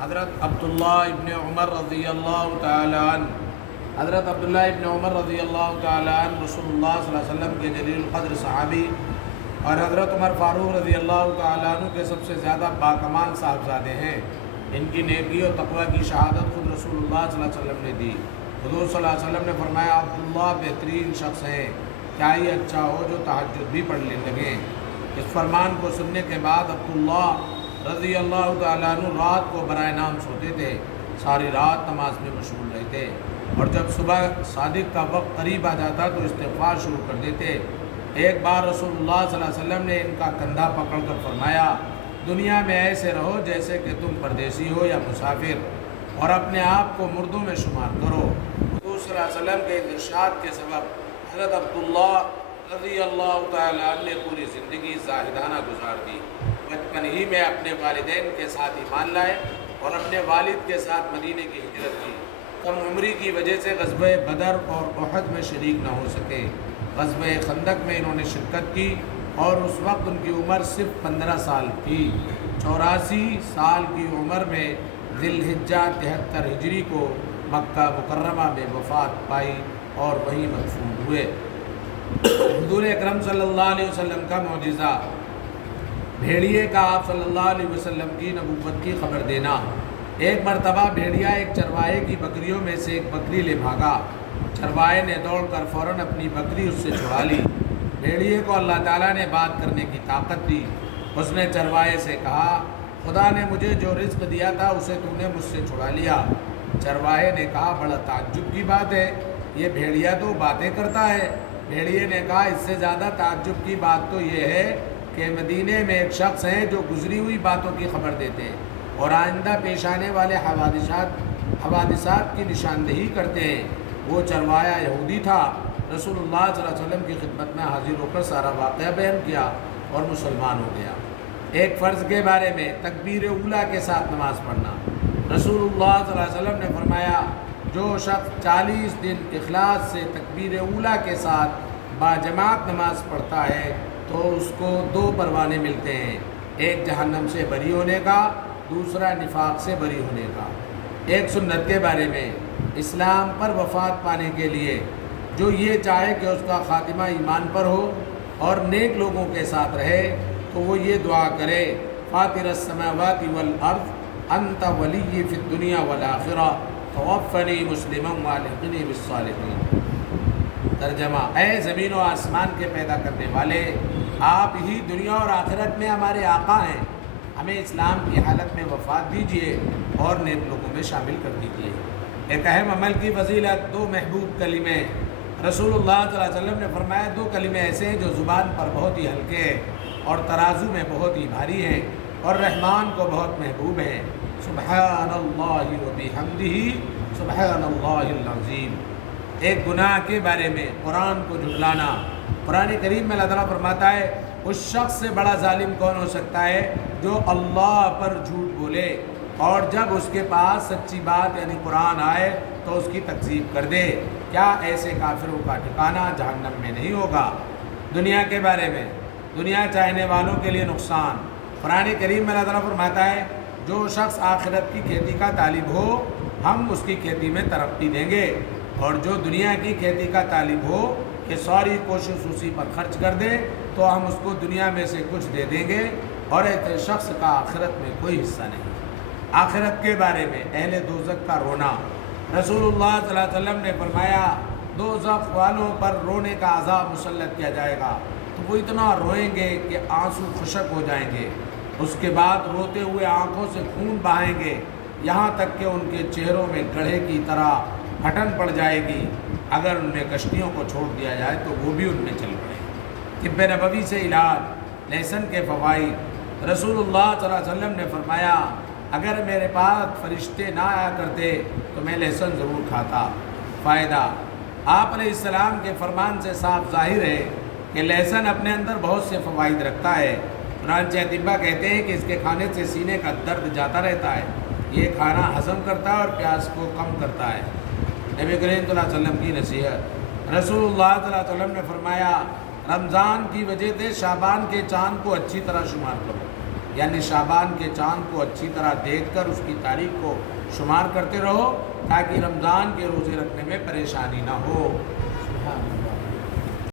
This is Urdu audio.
حضرت عبداللہ ابن عمر رضی اللہ تعالیٰ عنہ حضرت عبداللہ ابن عمر رضی اللہ تعالیٰ عنہ رسول اللہ صلی اللہ علیہ وسلم کے جلیل القدر صحابی اور حضرت عمر فاروق رضی اللہ تعالیٰ عنہ کے سب سے زیادہ باکمال صاحبزادے ہیں۔ ان کی نیکی اور تقوی کی شہادت خود رسول اللہ صلی اللہ علیہ وسلم نے دی۔ حضور صلی اللہ علیہ وسلم نے فرمایا عبداللہ بہترین شخص ہیں، کیا یہ اچھا ہو جو تہجد بھی پڑھنے لگیں۔ اس فرمان کو سننے کے بعد عبداللہ رضی اللہ تعالیٰ عنہ رات کو برائے نام سوتے تھے، ساری رات نماز میں مشغول رہتے، اور جب صبح صادق کا وقت قریب آ جاتا تو استغفار شروع کر دیتے۔ ایک بار رسول اللہ صلی اللہ علیہ وسلم نے ان کا کندھا پکڑ کر فرمایا دنیا میں ایسے رہو جیسے کہ تم پردیسی ہو یا مسافر، اور اپنے آپ کو مردوں میں شمار کرو۔ حضور صلی اللہ علیہ وسلم کے ارشاد کے سبب حضرت عبداللہ رضی اللہ تعالیٰ عنہ نے پوری زندگی زاہدانہ گزار دی۔ بچپن ہی میں اپنے والدین کے ساتھ ایمان لائے اور اپنے والد کے ساتھ مدینے کی ہجرت کی۔ کم عمری کی وجہ سے غزوہ بدر اور احد میں شریک نہ ہو سکے۔ غزوہ خندق میں انہوں نے شرکت کی اور اس وقت ان کی عمر صرف 15 سال تھی۔ 84 سال کی عمر میں ذی الحجہ 73 ہجری کو مکہ مکرمہ میں وفات پائی اور وہیں مدفون ہوئے۔ حضور اکرم صلی اللہ علیہ وسلم کا معجزہ، بھیڑیے کا آپ صلی اللہ علیہ وسلم کی نبوت کی خبر دینا۔ ایک مرتبہ بھیڑیا ایک چرواہے کی بکریوں میں سے ایک بکری لے بھاگا۔ چرواہے نے دوڑ کر فوراً اپنی بکری اس سے چھڑا لی۔ بھیڑیے کو اللہ تعالیٰ نے بات کرنے کی طاقت دی۔ اس نے چرواہے سے کہا خدا نے مجھے جو رزق دیا تھا اسے تو نے مجھ سے چھڑا لیا۔ چرواہے نے کہا بڑا تعجب کی بات ہے، یہ بھیڑیا تو باتیں کرتا ہے۔ بھیڑیے نے کہا اس سے زیادہ تعجب کی بات تو یہ ہے کہ مدینے میں ایک شخص ہیں جو گزری ہوئی باتوں کی خبر دیتے ہیں اور آئندہ پیش آنے والے حوادثات کی نشاندہی کرتے ہیں۔ وہ چرواہا یہودی تھا۔ رسول اللہ صلی اللہ علیہ وسلم کی خدمت میں حاضر ہو کر سارا واقعہ بیان کیا اور مسلمان ہو گیا۔ ایک فرض کے بارے میں تکبیر اولیٰ کے ساتھ نماز پڑھنا۔ رسول اللہ صلی اللہ علیہ وسلم نے فرمایا جو شخص 40 دن اخلاص سے تکبیر اولیٰ کے ساتھ باجماعت نماز پڑھتا ہے تو اس کو 2 پروانے ملتے ہیں، ایک جہنم سے بری ہونے کا، دوسرا نفاق سے بری ہونے کا۔ ایک سنت کے بارے میں اسلام پر وفات پانے کے لیے جو یہ چاہے کہ اس کا خاتمہ ایمان پر ہو اور نیک لوگوں کے ساتھ رہے تو وہ یہ دعا کرے فاطر السماوات والارض انت ولی فی الدنیا والآخرہ توفنی مسلما والحقنی بالصالحین۔ ترجمہ، اے زمین و آسمان کے پیدا کرنے والے، آپ ہی دنیا اور آخرت میں ہمارے آقا ہیں، ہمیں اسلام کی حالت میں وفات دیجیے اور نیک لوگوں میں شامل کر دیجیے۔ ایک اہم عمل کی فضیلت 2 محبوب کلمے۔ رسول اللہ صلی اللہ علیہ وسلم نے فرمایا 2 کلمے ایسے ہیں جو زبان پر بہت ہی ہلکے ہیں اور ترازو میں بہت ہی بھاری ہیں اور رحمان کو بہت محبوب ہیں، سبحان اللہ و بحمدہ سبحان اللہ العظیم۔ ایک گناہ کے بارے میں قرآن کو جھٹلانا۔ قرآن کریم میں اللہ تعالیٰ فرماتا ہے اس شخص سے بڑا ظالم کون ہو سکتا ہے جو اللہ پر جھوٹ بولے اور جب اس کے پاس سچی بات یعنی قرآن آئے تو اس کی تکذیب کر دے۔ کیا ایسے کافروں کا ٹھکانہ جہنم میں نہیں ہوگا؟ دنیا کے بارے میں، دنیا چاہنے والوں کے لیے نقصان۔ قرآن کریم میں اللہ تعالیٰ فرماتا ہے جو شخص آخرت کی کھیتی کا طالب ہو ہم اس کی کھیتی میں ترقی دیں گے، اور جو دنیا کی کھیتی کا طالب ہو کہ ساری کوشش اسی پر خرچ کر دے تو ہم اس کو دنیا میں سے کچھ دے دیں گے، اور ایسے شخص کا آخرت میں کوئی حصہ نہیں۔ آخرت کے بارے میں اہل دوزخ کا رونا۔ رسول اللہ صلی اللہ علیہ وسلم نے فرمایا دوزخ والوں پر رونے کا عذاب مسلط کیا جائے گا تو وہ اتنا روئیں گے کہ آنسو خشک ہو جائیں گے، اس کے بعد روتے ہوئے آنکھوں سے خون بہائیں گے یہاں تک کہ ان کے چہروں میں گڑھے کی طرح پھٹن پڑ جائے گی۔ اگر ان میں کشتیوں کو چھوڑ دیا جائے تو وہ بھی ان میں چل پڑیں۔ طب نبوی سے علاج، لہسن کے فوائد۔ رسول اللہ صلی اللہ علیہ وسلم نے فرمایا اگر میرے پاس فرشتے نہ آیا کرتے تو میں لہسن ضرور کھاتا۔ فائدہ، آپ علیہ السلام کے فرمان سے صاف ظاہر ہے کہ لہسن اپنے اندر بہت سے فوائد رکھتا ہے۔ چنانچہ اطباء کہتے ہیں کہ اس کے کھانے سے سینے کا درد جاتا رہتا ہے، یہ کھانا ہضم کرتا ہے اور پیاس کو کم کرتا ہے۔ نبی کریم صلی اللہ علیہ وسلم کی نصیحت۔ رسول اللہ صلی اللہ علیہ وسلم نے فرمایا رمضان کی وجہ سے شعبان کے چاند کو اچھی طرح شمار کرو، یعنی شعبان کے چاند کو اچھی طرح دیکھ کر اس کی تاریخ کو شمار کرتے رہو تاکہ رمضان کے روزے رکھنے میں پریشانی نہ ہو۔ سبحان اللہ۔